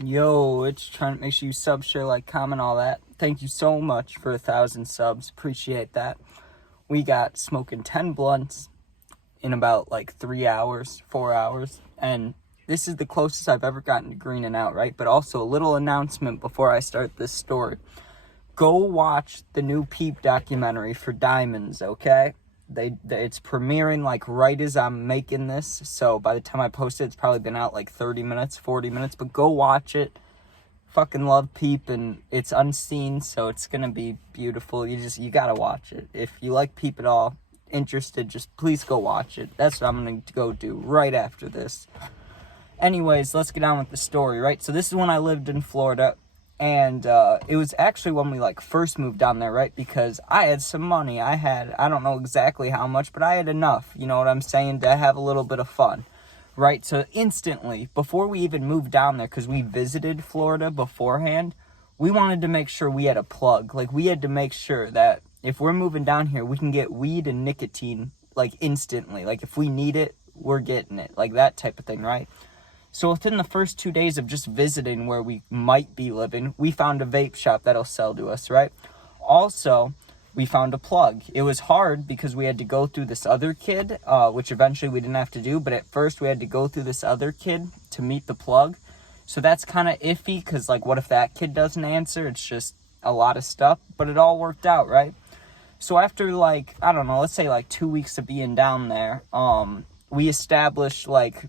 Yo, it's trying to make sure you sub, share, like, comment, all that. Thank you so much for 1,000 subs. Appreciate that. We got smoking 10 blunts in about like 3 hours, 4 hours. And this is the closest I've ever gotten to greening out, right? But also a little announcement before I start this story. Go watch the new Peep documentary for Diamonds, okay? It's premiering like right as I'm making this, so by the time I post it, it's probably been out like 30 minutes, 40 minutes, but go watch it. Fucking love Peep, and it's unseen, so it's gonna be beautiful. You gotta watch it. If you like Peep at all, interested, just please go watch it. That's what I'm gonna go do right after this. Anyways, let's get on with the story, right? So this is when I lived in Florida. And it was actually when we like first moved down there, right? Because I had some money. I don't know exactly how much, but I had enough, you know what I'm saying, to have a little bit of fun, right? So instantly, before we even moved down there, because we visited Florida beforehand, we wanted to make sure we had a plug. Like, we had to make sure that if we're moving down here, we can get weed and nicotine, like, instantly. Like, if we need it, we're getting it. Like, that type of thing, right? So within the first 2 days of just visiting where we might be living, we found a vape shop that'll sell to us, right? Also, we found a plug. It was hard because we had to go through this other kid, which eventually we didn't have to do. But at first, we had to go through this other kid to meet the plug. So that's kind of iffy because, like, what if that kid doesn't answer? It's just a lot of stuff. But it all worked out, right? So after, like, I don't know, let's say, like, 2 weeks of being down there, we established, like,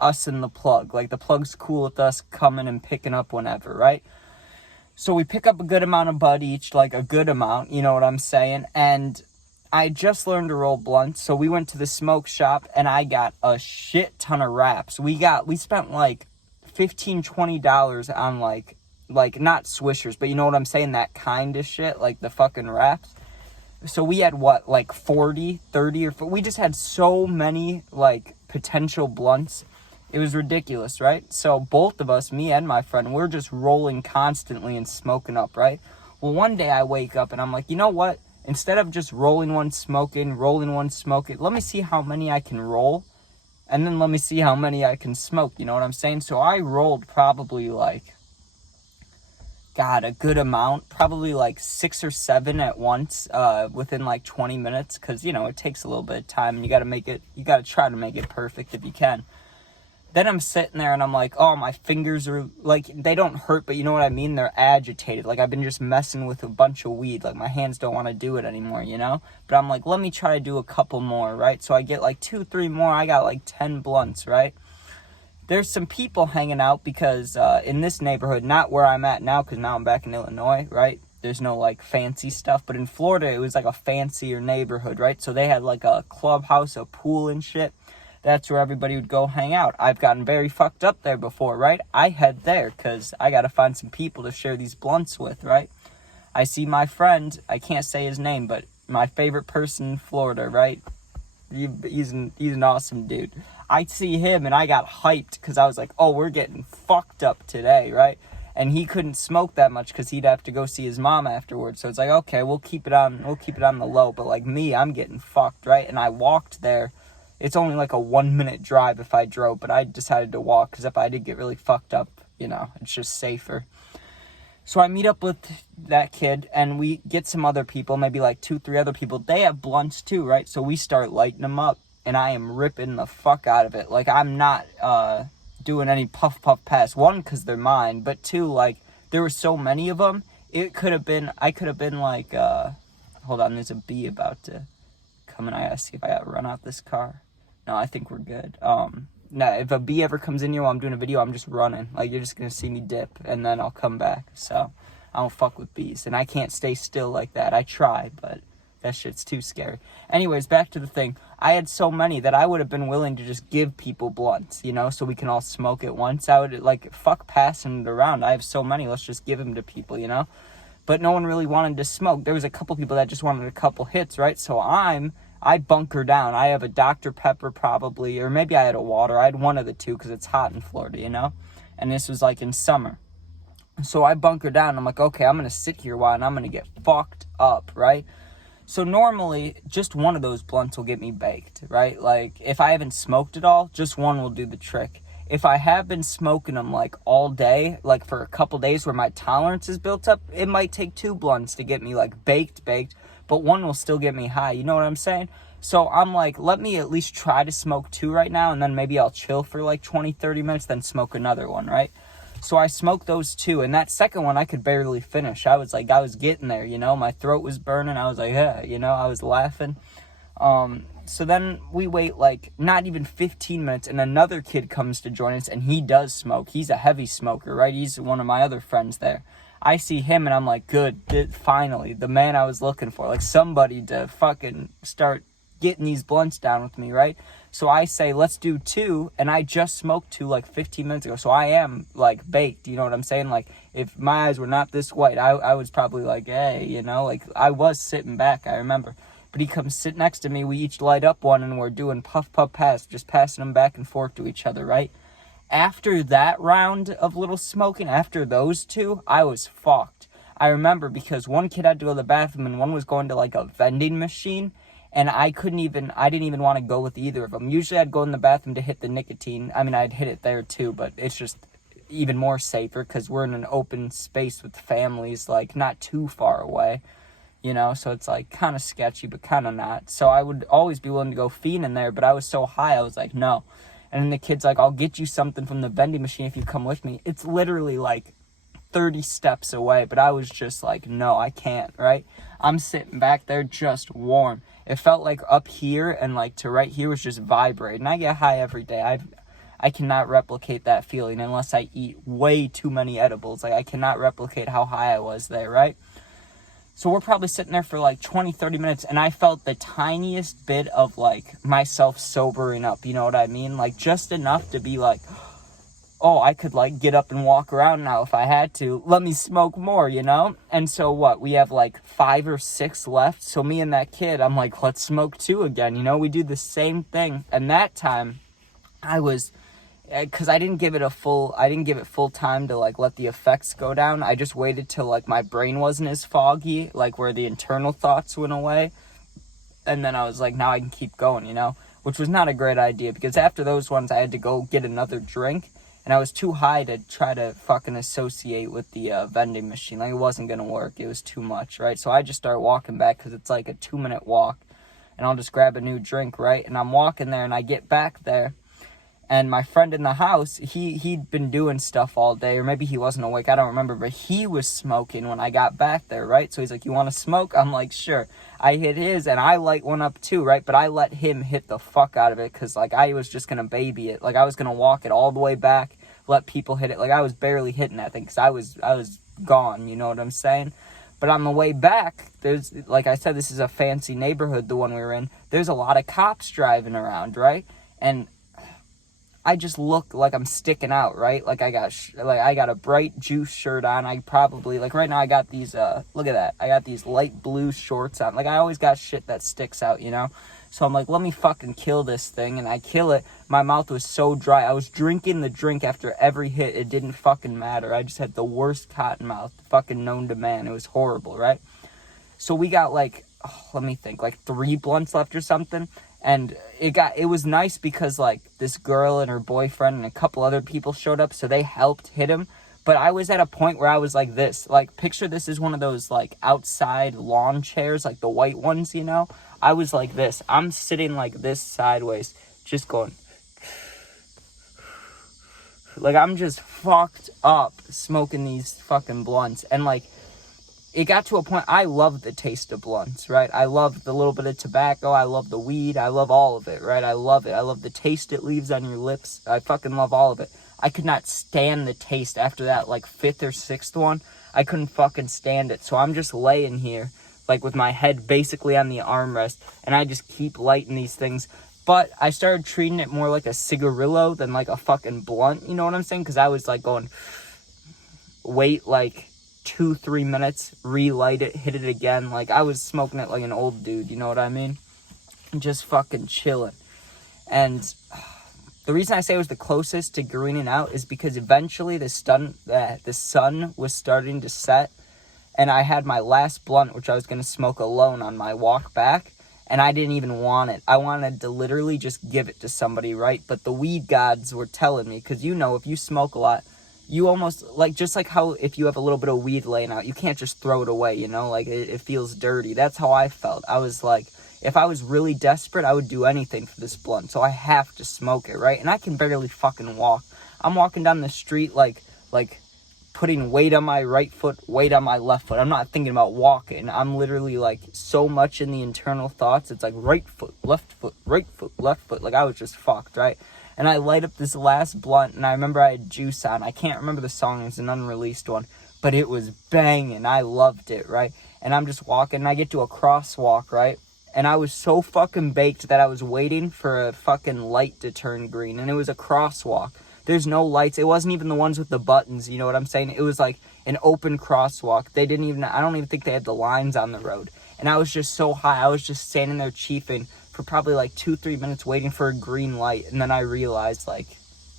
us and the plug. Like, the plug's cool with us coming and picking up whenever, right? So we pick up a good amount of bud each, like a good amount, you know what I'm saying? And I just learned to roll blunts, so we went to the smoke shop and I got a shit ton of wraps. We spent like $15-$20 on like not swishers, but you know what I'm saying, that kind of shit, like the fucking wraps. So we had what, like 40, 30, or we just had so many like potential blunts. It was ridiculous, right? So both of us, me and my friend, we're just rolling constantly and smoking up, right? Well, one day I wake up and I'm like, you know what? Instead of just rolling one, smoking, let me see how many I can roll, and then let me see how many I can smoke, you know what I'm saying? So I rolled probably like, God, a good amount, probably like 6 or 7 at once, within like 20 minutes, because, you know, it takes a little bit of time, and you got to try to make it perfect if you can. Then I'm sitting there and I'm like, oh, my fingers are, like, they don't hurt, but you know what I mean? They're agitated. Like, I've been just messing with a bunch of weed. Like, my hands don't want to do it anymore, you know? But I'm like, let me try to do a couple more, right? So I get like 2, 3 more. I got like 10 blunts, right? There's some people hanging out because in this neighborhood, not where I'm at now, because now I'm back in Illinois, right? There's no, like, fancy stuff. But in Florida, it was like a fancier neighborhood, right? So they had like a clubhouse, a pool and shit. That's where everybody would go hang out. I've gotten very fucked up there before, right? I head there because I got to find some people to share these blunts with, right? I see my friend, I can't say his name, but my favorite person in Florida, right? He's an awesome dude. I see him and I got hyped because I was like, oh, we're getting fucked up today, right? And he couldn't smoke that much because he'd have to go see his mom afterwards. So it's like, okay, we'll keep it on the low. But like me, I'm getting fucked, right? And I walked there. It's only like a 1-minute drive if I drove, but I decided to walk because if I did get really fucked up, you know, it's just safer. So I meet up with that kid and we get some other people, maybe like 2, 3 other people. They have blunts too, right? So we start lighting them up and I am ripping the fuck out of it. Like, I'm not doing any puff pass. 1, because they're mine, but 2, like, there were so many of them. I could have been like, hold on, there's a bee about to come and I gotta see if I gotta run out this car. No, I think we're good. No, if a bee ever comes in here while I'm doing a video, I'm just running. Like, you're just gonna see me dip, and then I'll come back. So, I don't fuck with bees, and I can't stay still like that. I try, but that shit's too scary. Anyways, back to the thing. I had so many that I would have been willing to just give people blunts, you know, so we can all smoke at once. I would, like, fuck passing it around. I have so many, let's just give them to people, you know? But no one really wanted to smoke. There was a couple people that just wanted a couple hits, right? So I bunker down. I have a Dr. Pepper probably, or maybe I had a water. I had one of the two because it's hot in Florida, you know? And this was like in summer. So I bunker down. I'm like, okay, I'm going to sit here a while and I'm going to get fucked up, right? So normally, just one of those blunts will get me baked, right? Like, if I haven't smoked at all, just one will do the trick. If I have been smoking them like all day, like for a couple days where my tolerance is built up, it might take 2 blunts to get me like baked, but one will still get me high. You know what I'm saying? So I'm like, let me at least try to smoke 2 right now, and then maybe I'll chill for like 20, 30 minutes, then smoke another one, right? So I smoked those 2, and that second one I could barely finish. I was getting there, you know? My throat was burning. I was like, yeah, you know? I was laughing. So then we wait like not even 15 minutes, and another kid comes to join us, and he does smoke. He's a heavy smoker, right? He's one of my other friends there. I see him, and I'm like, good, finally, the man I was looking for. Like, somebody to fucking start getting these blunts down with me, right? So I say, let's do 2, and I just smoked 2 like 15 minutes ago, so I am like baked, you know what I'm saying? Like, if my eyes were not this white, I was probably like, hey, you know, like I was sitting back, I remember. But he comes sit next to me, we each light up one, and we're doing puff, puff, pass, just passing them back and forth to each other, right? After that round of little smoking, after those 2, I was fucked. I remember because one kid had to go to the bathroom, and one was going to like a vending machine, and I didn't even want to go with either of them. Usually I'd go in the bathroom to hit the nicotine. I mean, I'd hit it there too, but it's just even more safer because we're in an open space with families, like not too far away, you know? So it's like kind of sketchy, but kind of not. So I would always be willing to go fiend in there, but I was so high, I was like, no. And then the kid's like, I'll get you something from the vending machine if you come with me. It's literally like 30 steps away, but I was just like, no, I can't, right? I'm sitting back there just warm. It felt like up here and like to right here was just vibrating. I get high every day. I cannot replicate that feeling unless I eat way too many edibles. Like, I cannot replicate how high I was there, right? So we're probably sitting there for like 20, 30 minutes, and I felt the tiniest bit of like myself sobering up, you know what I mean? Like, just enough to be like, oh, I could like get up and walk around now if I had to. Let me smoke more, you know? And so what? We have like 5 or 6 left. So me and that kid, I'm like, let's smoke 2 again. You know, we do the same thing. And that time I was, because I didn't give it full time to like let the effects go down. I just waited till like my brain wasn't as foggy, like where the internal thoughts went away. And then I was like, now I can keep going, you know? Which was not a great idea, because after those ones I had to go get another drink. And I was too high to try to fucking associate with the vending machine. Like, it wasn't going to work. It was too much, right? So I just start walking back because it's like a 2-minute walk. And I'll just grab a new drink, right? And I'm walking there, and I get back there. And my friend in the house, he'd been doing stuff all day. Or maybe he wasn't awake. I don't remember. But he was smoking when I got back there, right? So he's like, you want to smoke? I'm like, sure. I hit his, and I light one up too, right? But I let him hit the fuck out of it because, like, I was just going to baby it. Like, I was going to walk it all the way back, let people hit it. Like, I was barely hitting that thing because I was gone, you know what I'm saying? But on the way back, there's, like I said, this is a fancy neighborhood, the one we were in. There's a lot of cops driving around, right? And I just look like I'm sticking out, right? Like I got a bright juice shirt on. I probably, like right now I got these, look at that. I got these light blue shorts on. Like, I always got shit that sticks out, you know? So I'm like, let me fucking kill this thing. And I kill it. My mouth was so dry. I was drinking the drink after every hit. It didn't fucking matter. I just had the worst cotton mouth fucking known to man. It was horrible, right? So we got like, let me think, like 3 blunts left or something. And it was nice because, like, this girl and her boyfriend and a couple other people showed up, so they helped hit him. But I was at a point where I was like this. Like, picture this is one of those, like, outside lawn chairs, like the white ones, you know? I was like this. I'm sitting like this sideways, just going. Like, I'm just fucked up smoking these fucking blunts. And, like, it got to a point, I love the taste of blunts, right? I love the little bit of tobacco. I love the weed. I love all of it, right? I love it. I love the taste it leaves on your lips. I fucking love all of it. I could not stand the taste after that, like, 5th or 6th one. I couldn't fucking stand it. So I'm just laying here, like, with my head basically on the armrest, and I just keep lighting these things. But I started treating it more like a cigarillo than like a fucking blunt, you know what I'm saying? Because I was, like, going, wait, like 2-3 minutes, relight it, hit it again. Like, I was smoking it like an old dude, you know what I mean? Just fucking chilling. And the reason I say it was the closest to greening out is because eventually the sun was starting to set, and I had my last blunt, which I was going to smoke alone on my walk back, and I didn't even want it. I wanted to literally just give it to somebody, right? But the weed gods were telling me, because if you smoke a lot, you almost, like, just like how if you have a little bit of weed laying out, you can't just throw it away, like, it feels dirty. That's how I felt. I was like, if I was really desperate, I would do anything for this blunt, so I have to smoke it, right? And I can barely fucking walk. I'm walking down the street, like, putting weight on my right foot, weight on my left foot. I'm not thinking about walking. I'm literally, like, so much in the internal thoughts. It's like right foot, left foot, right foot, left foot. Like, I was just fucked, right? And I light up this last blunt, and I remember I had Juice on. I can't remember the song. It's an unreleased one. But it was banging. I loved it, right? And I'm just walking, and I get to a crosswalk, right? And I was so fucking baked that I was waiting for a fucking light to turn green. And it was a crosswalk. There's no lights. It wasn't even the ones with the buttons, you know what I'm saying? It was like an open crosswalk. I don't even think they had the lines on the road. And I was just so high. I was just standing there chiefing for probably like 2-3 minutes waiting for a green light. And then I realized, like,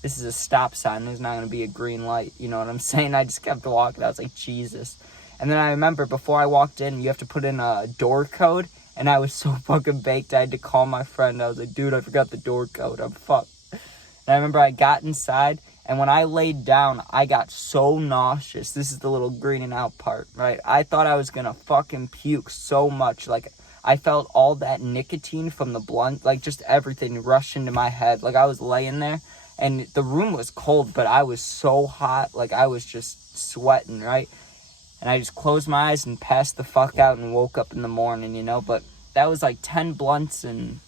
this is a stop sign. There's not going to be a green light. You know what I'm saying? I just kept walking. I was like, Jesus. And then I remember before I walked in, you have to put in a door code. And I was so fucking baked, I had to call my friend. I was like, dude, I forgot the door code. I'm fucked. And I remember I got inside, and when I laid down, I got so nauseous. This is the little greening out part, right? I thought I was going to fucking puke so much. Like, I felt all that nicotine from the blunt, like, just everything rush into my head. Like, I was laying there, and the room was cold, but I was so hot. Like, I was just sweating, right? And I just closed my eyes and passed the fuck out and woke up in the morning, But that was like 10 blunts, and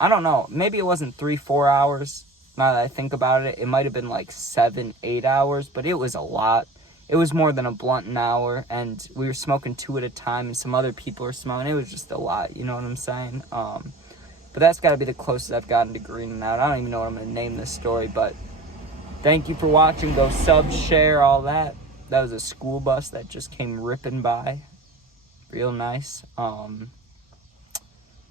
I don't know. Maybe it wasn't 3-4 hours. Now that I think about it, it might have been like 7-8 hours, but it was a lot. It was more than a blunt an hour, and we were smoking 2 at a time, and some other people were smoking. It was just a lot, you know what I'm saying? But that's got to be the closest I've gotten to greening out. I don't even know what I'm going to name this story, but thank you for watching. Go sub, share, all that. That was a school bus that just came ripping by. Real nice.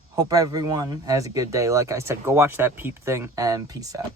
Hope everyone has a good day. Like I said, go watch that Peep thing, and peace out.